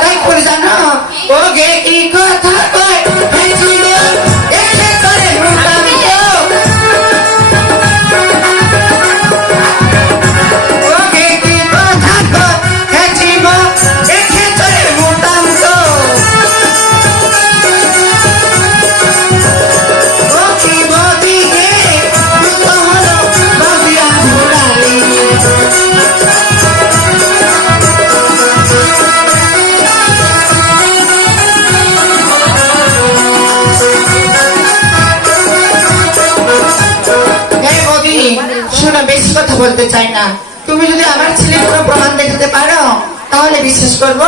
তাই করে জানো? ও গে কি? বলতে চাই না। তুমি যদি আমার ছেলে কোনো প্রমাণ দেখাতে পারো তাহলে বিশ্বাস করব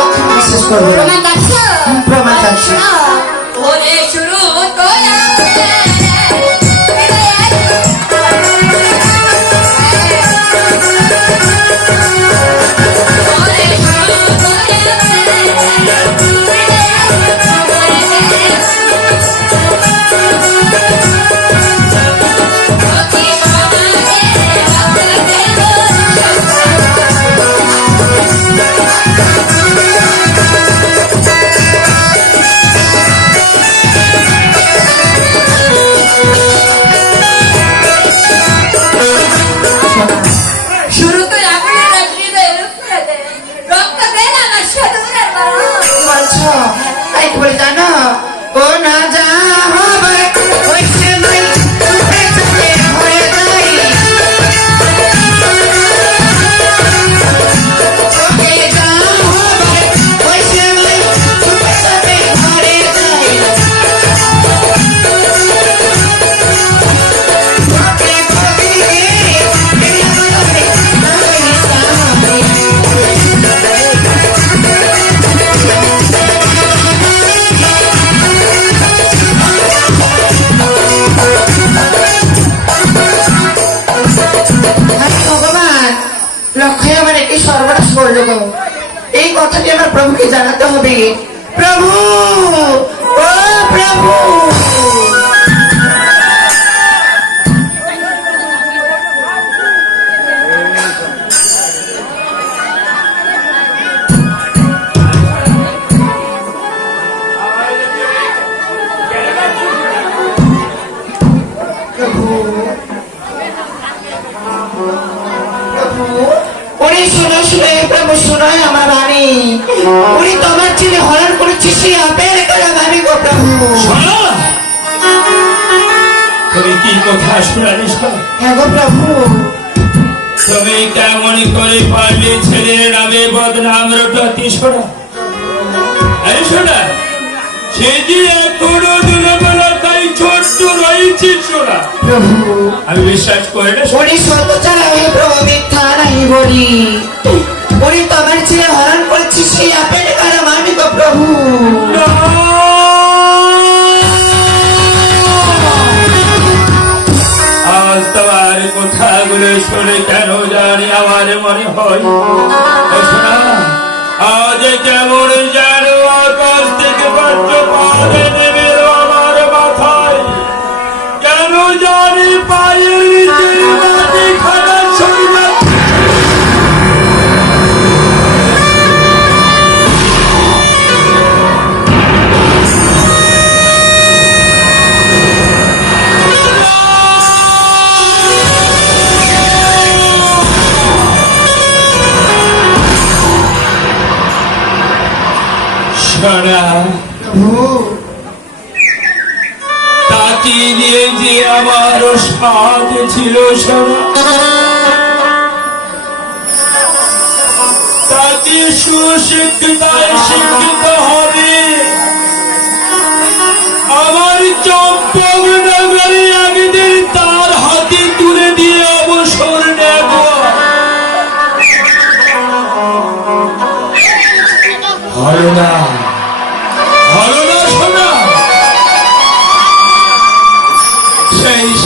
কখনো বিশ্বাস করব। প্রমাণ আছে। প্রমাণ লক্ষ্যে আমার একটি সর্বনাশ করল এই কথাটি আমার প্রভুকে জানাতে হবে? প্রভু! ও প্রভু! উনি শুনো শুনে প্রভু শুনোই আমার বাণী। উনি তোমার ছেলে হরণ করেছি সে আপেল করা ভাবি গো প্রভু। শোনো। তুমি কি কথা শোনালি হ্যাঁ গো প্রভু। তুমি কেমন করে পারলে ছেলের নামে বদনাম রটাতে শোনা আরে শোনা সে যে তাই প্রভু আমি বিশ্বাস করি না শোনা। উনি সত্য ছাড়া ওই প্রভু মিথ্যা নাই বলি উনি তোমার ছেলে হরণ করেছি সে আপেল করা ভাবি গো প্রভু না! আজ তোমার কথাগুলো শুনে কেন জানি আমার মনে হয় আজ কেমন যেন আকাশ থেকে বজ্রপাত নেমে শোনা প্রভু তাকে যে আমার সাথ ছিল সারা। তাকে সুশিক্ষিত শিক্ষিত হবে।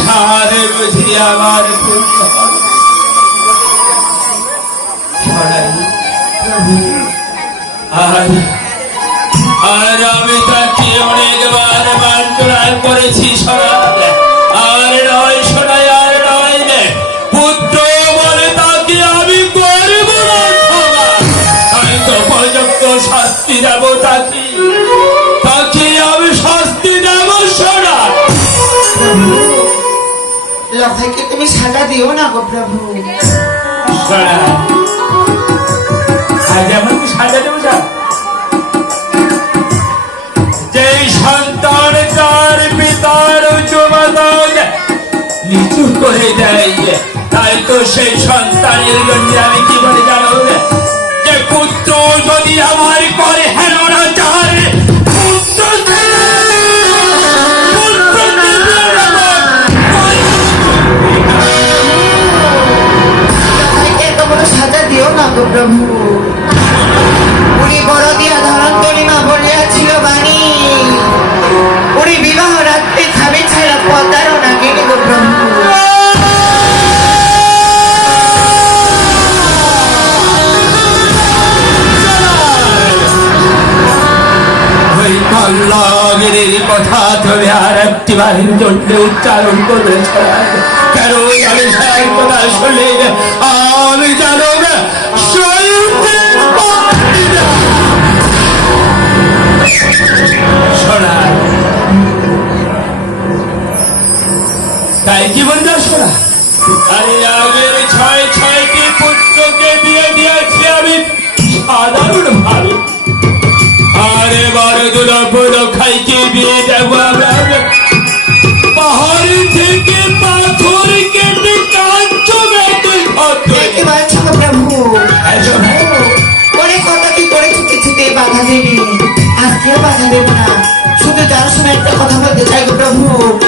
সেই সারে বুঝি আমার আর আর আমি তাকে অনেকবার বান্তরাল করেছি সোনা দিও না গো প্রভু। শোনা আজ এমন কি সাজা দেবো যা? যে সন্তান তার পিতার উচ্চমাতার নিচু করে দেয় তাই তো সেই সন্তানের জন্য আমি কি বলে জানো যে পুত্র যদি আমার করে প্রভু উনি বড় দিয়া ধারণ করি বলিয়াছিল বাণী উনি বিবাহ রাত্রে ছাড়া পদারও না কেনে গো প্রভু ওই কথা আর একটি বারের জন্য উচ্চারণ করবে কেন আমি সেই কথা শুনলে? সাধারণ ভাবে আরে বারো দুলপুর খাইকে বিয়ে আমরা। পাহাড় থেকে পাথর কেটে কাঞ্চ বেতুল দেখতে পাচ্ছ গো প্রভু? অনেক কথা কি করেছি কিছুতে বাধা দেবে? আজকেও বাধা দেবো না। শুধু যার সময় একটা কথা বলতে চাই প্রভু।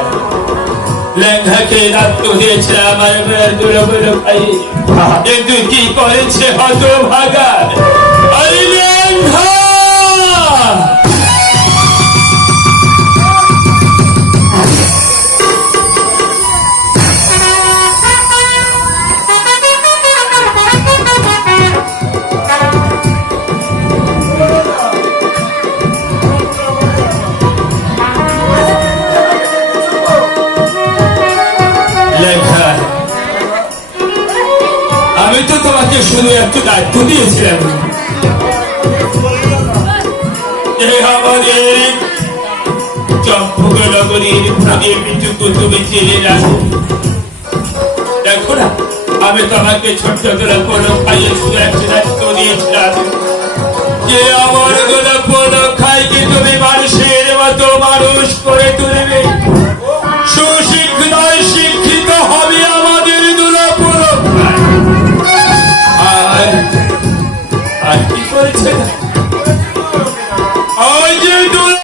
লেখাকে রাত্র হয়েছে আমার দুর্বল ভাই কিন্তু কি করেছে হত দায়িত্ব দায়িত্ব দিয়েছিলেন আমাদের চম্পকনগরীর ভাগে বিদ্যুৎ তুমি চেয়ে রাখো দেখো না, আমি তোমাকে ছোট্ট করে কোনো খাইয়ে শুধু একটা দায়িত্ব